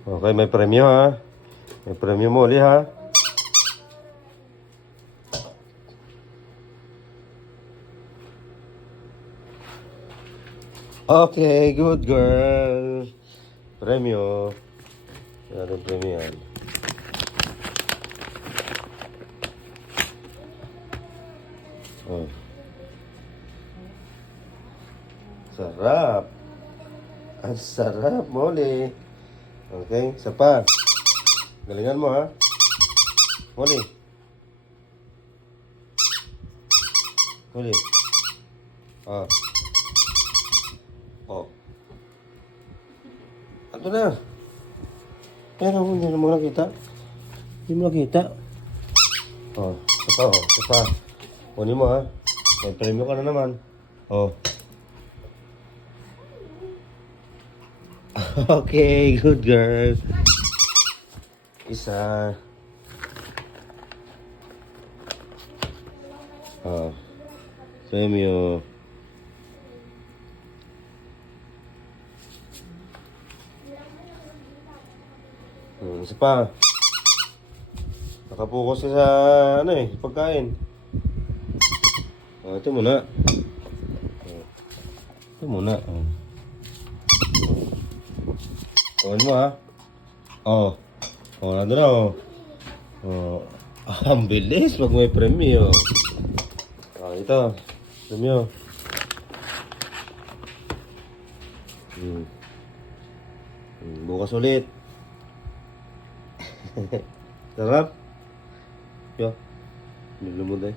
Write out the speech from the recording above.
Okay, may premyo ha. May premyo mo ulit ha. Okay, good girl. Premyo. Yan ang premyo yan. Oh. Sarap. Ang sarap, Molly. Okay, isa pa. Galingan mo ha. Molly. Molly. Oh. Oh. Ano na? Pero hindi mo nakita. Hindi mo nakita. Oh, isa pa, oh. Isa pa. Kunin mo ha. May premyo ka na naman. Oh. Okay, good girl. Isa. Oh. Premyo. Isa pa. Nakapokus ka sa ano eh, pagkain. Oh, ito muna. Oh. Ito muna. Oh. Oh, ano mo ha? Oh. Oh, nandun na oh. Oh. Ang bilis pag may premyo. Oh, ito. Premyo. Bukas ulit. Sarap. Yo. Nilumod eh.